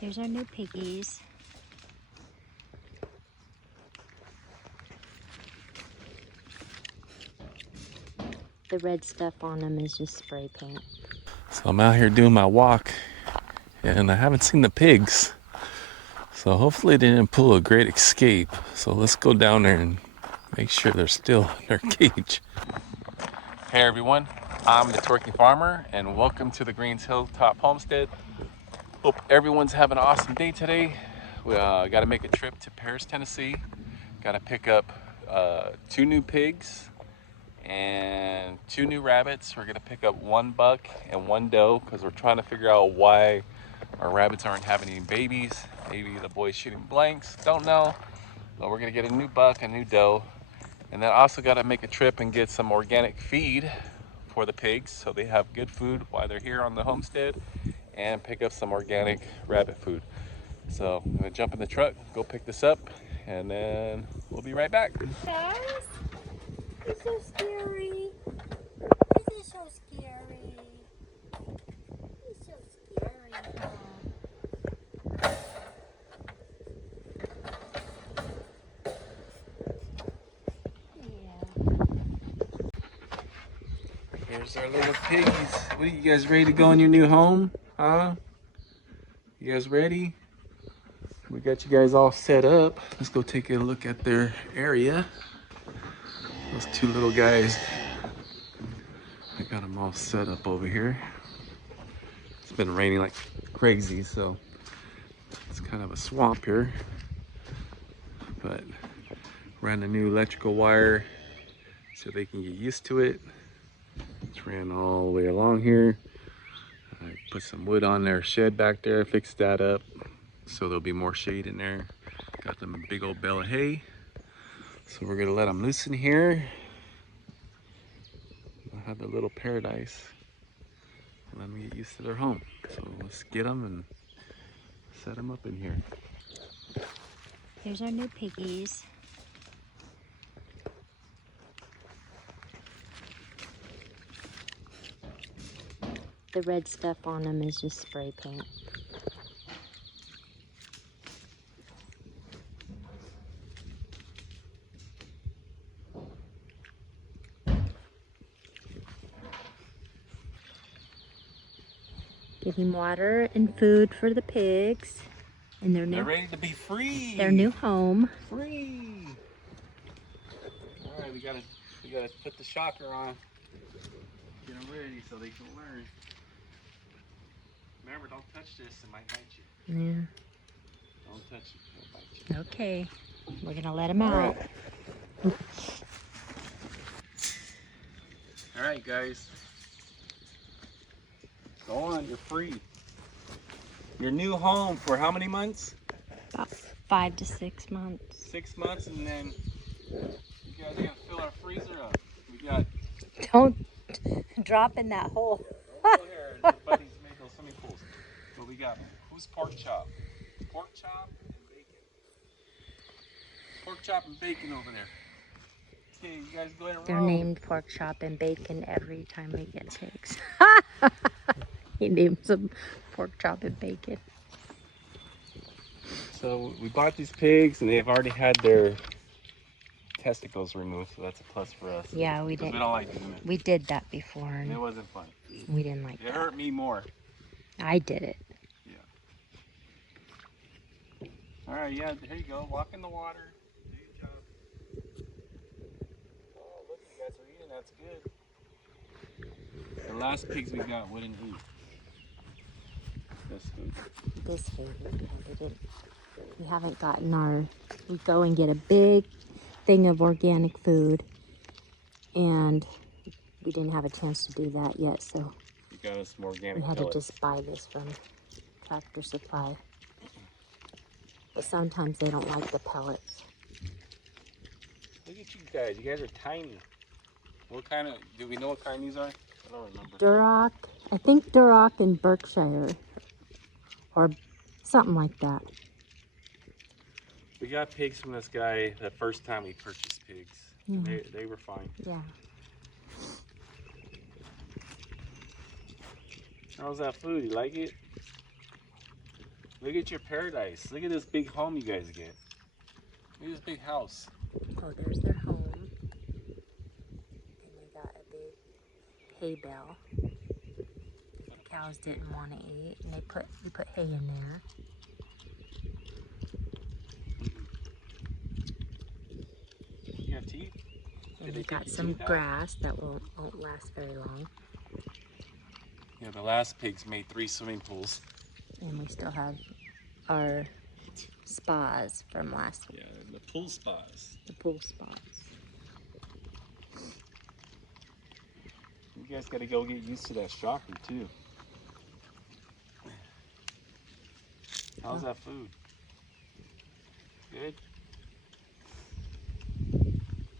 Here's our new piggies. The red stuff on them is just spray paint. So I'm out here doing my walk and I haven't seen the pigs. So hopefully they didn't pull a great escape. So let's go down there and make sure they're still in their cage. Hey everyone, I'm the Turkey Farmer and welcome to the Greens Hilltop Homestead. Hope everyone's having an awesome day today. We got to make a trip to Paris, Tennessee. Got to pick up 2 new pigs and 2 new rabbits. We're gonna pick up 1 buck and 1 doe because we're trying to figure out why our rabbits aren't having any babies. Maybe the boy's shooting blanks, don't know. But we're gonna get a new buck, a new doe. And then also gotta make a trip and get some organic feed for the pigs so they have good food while they're here on the homestead, and pick up some organic rabbit food. So I'm gonna jump in the truck, go pick this up, and then we'll be right back. Guys, it's so scary. This is so scary. It's so scary. Here's our little piggies. What are you guys ready to go in your new home? Huh? You guys ready? We got you guys all set up. Let's go take a look at their area. Those 2 little guys. I got them all set up over here. It's been raining like crazy, so it's kind of a swamp here. But ran a new electrical wire so they can get used to it. It's ran all the way along here. I put some wood on their shed back there, fixed that up so there'll be more shade in there. Got them a big old bale of hay. So we're gonna let them loose in here. I have their little paradise. Let them get used to their home. So let's get them and set them up in here. Here's our new piggies. The red stuff on them is just spray paint. Giving water and food for the pigs in their They're new, ready to be free. their new home. Free. All right, we gotta put the shocker on. Get them ready so they can learn. Remember, don't touch this; it might bite you. Yeah. Don't touch it; it'll bite you. Okay. We're gonna let them out. All right, guys. Go on, you're free. Your new home for how many months? About 5 to 6 months. 6 months, and then you guys are gonna fill our freezer up. We got. Don't drop in that hole. Go here, the buddies made those swimming pools. So we got who's pork chop? Pork chop and bacon. Pork chop and bacon over there. Okay, you guys go ahead and They're roll. named Pork Chop and Bacon every time we get pigs. He names them Pork Chop and Bacon. So we bought these pigs, and they've already had their testicles removed, so that's a plus for us. Yeah, we did. We don't like doing it. We did that before, And it and wasn't fun. we didn't like It that. hurt me more. I did it. Yeah. All right, yeah, here you go. Walk in the water. Do your job. Oh, look, you guys are eating. That's good. The last pigs we got wouldn't eat. This food. This food, we haven't gotten our, we go and get a big thing of organic food, and we didn't have a chance to do that yet, so We got us some organic we had pellets. to just buy this from Tractor Supply. But sometimes they don't like the pellets. Look at you guys. You guys are tiny. What kind of, do we know what kind these are? I don't remember. Duroc, I think Duroc and Berkshire, or something like that. We got pigs from this guy the first time we purchased pigs. And they were fine. Yeah. How's that food? You like it? Look at your paradise. Look at this big home you guys get. Look at this big house. Oh, there's their home. And they got a big hay bale. The cows didn't want to eat, and we put hay in there. You got teeth? And we got some grass that won't last very long. Yeah, the last pigs made 3 swimming pools. And we still have our spas from last week. Yeah, the pool spas. The pool spas. You guys got to go get used to that shocker too. How's that food? Good?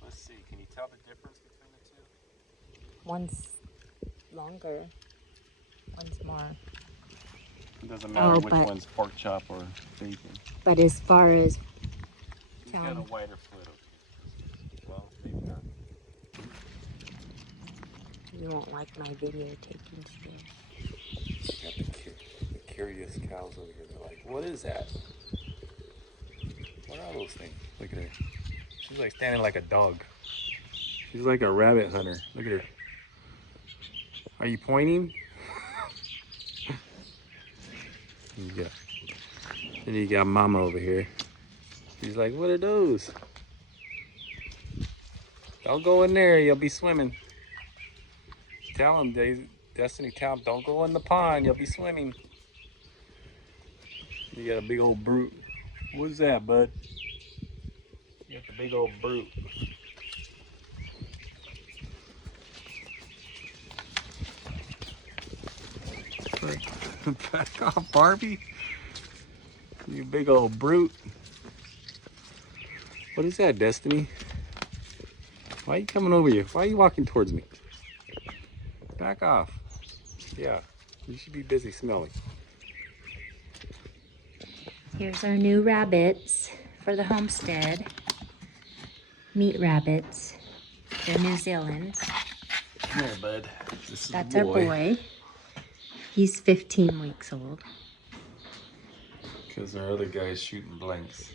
Let's see, can you tell the difference between the two? One's longer, one's more. It doesn't matter which one's pork chop or bacon. But as far as He's got a wider foot. Well, maybe not. You won't like my video taking skills. Got the curious cows over here. They're like, what is that? What are those things? Look at her. She's like standing like a dog. She's like a rabbit hunter. Look at her. Are you pointing? Then you got Mama over here. She's like, what are those? Don't go in there, you'll be swimming. Tell him, Destiny, tell him, don't go in the pond, you'll be swimming. You got a big old brute. What is that, bud? You got the big old brute. Back off, Barbie. You big old brute. What is that, Destiny? Why are you coming over here? Why are you walking towards me? Back off. Yeah, you should be busy smelling. Here's our new rabbits for the homestead. Meat rabbits. They're New Zealand. Come here, bud. That's our boy. He's 15 weeks old. Because our other guy's shooting blanks.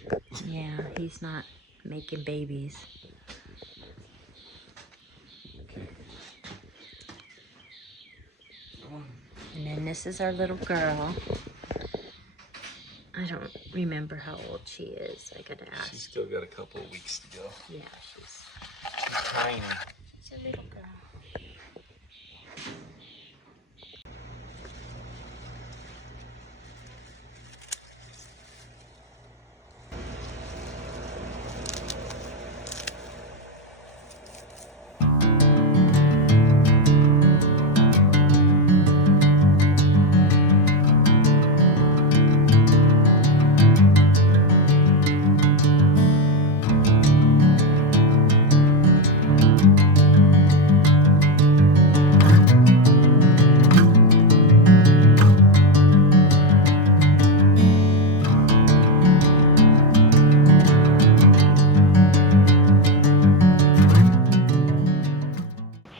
Yeah, he's not making babies. Okay. Come on. And then this is our little girl. I don't remember how old she is. I gotta ask. She's still got a couple of weeks to go. Yeah, she's tiny. She's a little girl.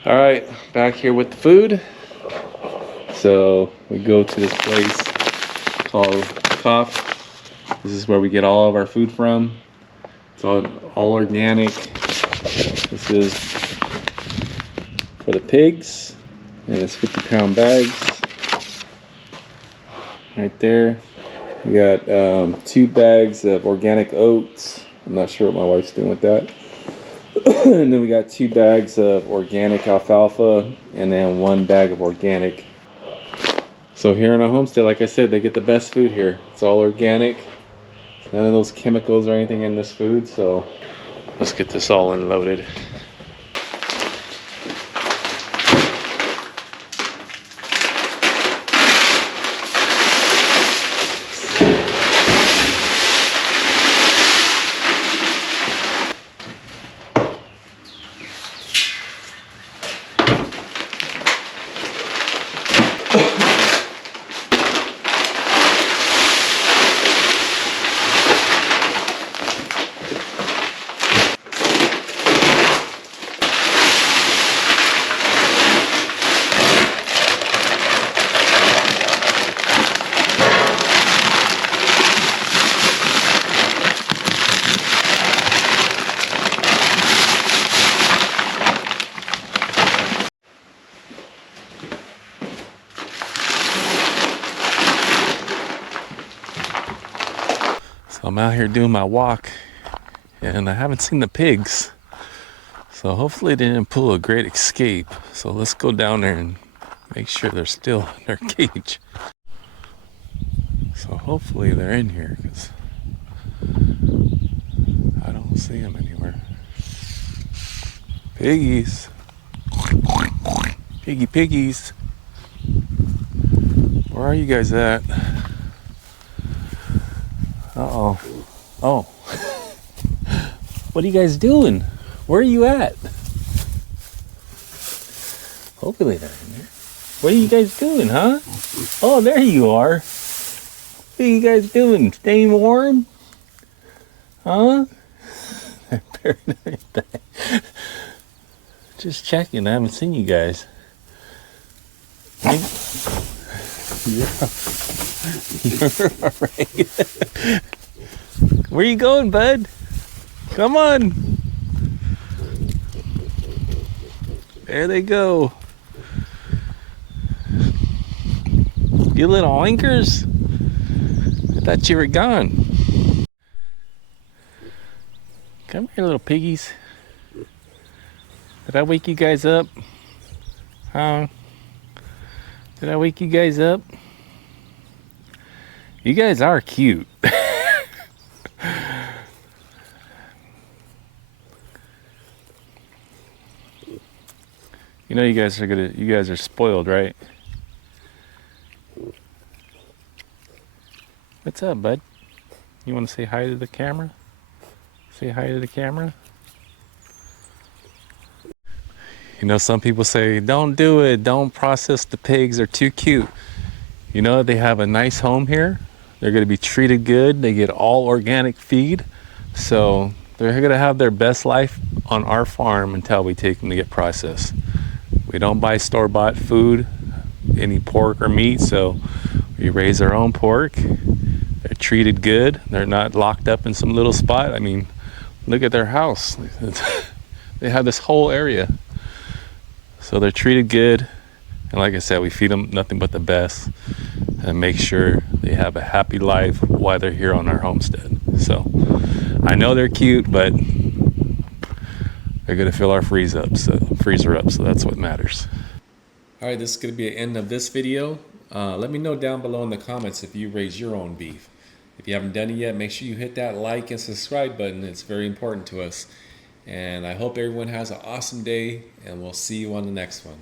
All right, back here with the food. So we go to this place called Cough. This is where we get all of our food from. It's all organic. This is for the pigs, and it's 50-pound bags right there. We got 2 bags of organic oats. I'm not sure what my wife's doing with that. And then we got 2 bags of organic alfalfa and then 1 bag of organic. So here in our homestead, like I said, they get the best food here. It's all organic. None of those chemicals or anything in this food. So let's get this all unloaded. So I'm out here doing my walk, and I haven't seen the pigs. So hopefully they didn't pull a great escape. So let's go down there and make sure they're still in their cage. So hopefully they're in here, because I don't see them anywhere. Piggies. Piggies. Where are you guys at? Uh-oh. Oh. What are you guys doing? Where are you at? Hopefully they're in there. What are you guys doing, huh? Oh, there you are. What are you guys doing? Staying warm? Huh? Just checking. I haven't seen you guys. You're all right. Where you going, bud? Come on. There they go. You little oinkers. I thought you were gone. Come here, little piggies. Did I wake you guys up? Huh? Did I wake you guys up? You guys are cute. You know you guys are spoiled, right? What's up, bud? You want to say hi to the camera? Say hi to the camera? You know, some people say, don't do it, don't process the pigs, they're too cute. You know, they have a nice home here. They're gonna be treated good. They get all organic feed. So they're gonna have their best life on our farm until we take them to get processed. We don't buy store-bought food, any pork or meat, so we raise our own pork. They're treated good. They're not locked up in some little spot. I mean, look at their house. They have this whole area. So they're treated good. And like I said, we feed them nothing but the best and make sure they have a happy life while they're here on our homestead. So I know they're cute, but they're gonna fill our freezer up, so that's what matters. All right, this is gonna be the end of this video. Let me know down below in the comments if you raise your own beef. If you haven't done it yet, make sure you hit that like and subscribe button. It's very important to us. And I hope everyone has an awesome day, and we'll see you on the next one.